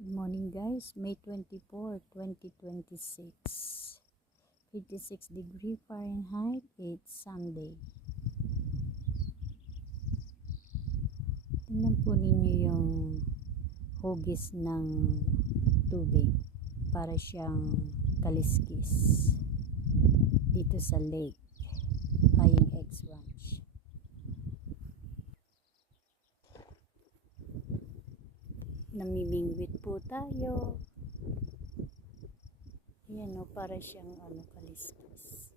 Good morning guys, May 24, 2026, 56 degree Fahrenheit, it's Sunday. Tingnan po ninyo yung hugis ng tubig para siyang kaliskis dito sa lake, Flying X Ranch. Namimingwit po tayo. Ayan o, para siyang kaliskis.